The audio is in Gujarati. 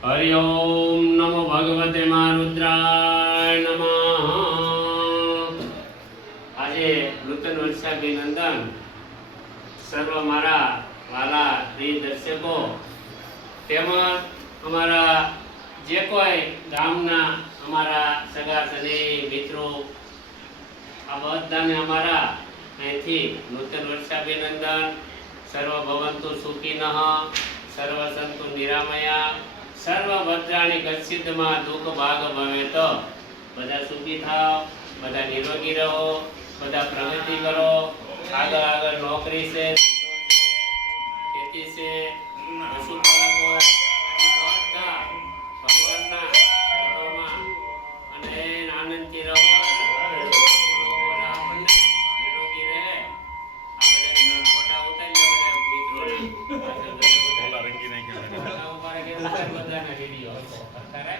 હરિ ઓમ નમો ભગવતે મા રુદ્રાય નમઃ। આજે નૂતન વર્ષાભિનંદન સર્વ મારા વાલા પ્રિય દર્શકો તેમજ અમારા જે કોઈ ગામના અમારા સગા સને મિત્રો આ બધાને અમારા અહીંથી નૂતન વર્ષાભિનંદન। સર્વ ભવંતુ સુખિનઃ, સર્વ સંતુ નિરામયા, સર્વ ભદ્રાણી કચ્છિતમાં દુઃખ ભાગ ભવે તો બધા સુખી થાવ, બધા નિરોગી રહો, બધા પ્રગતિ કરો। આગળ આગળ નોકરી છે, ખેતી છે, પશુપાલકો બધા ભગવાનના ચરણોમાં અને આનંદથી રહો, આપણને નિરોગી રહે। આ બધા ફોટા ઉતારી લો મિત્રોના, બધાના વિડીયો અત્યારે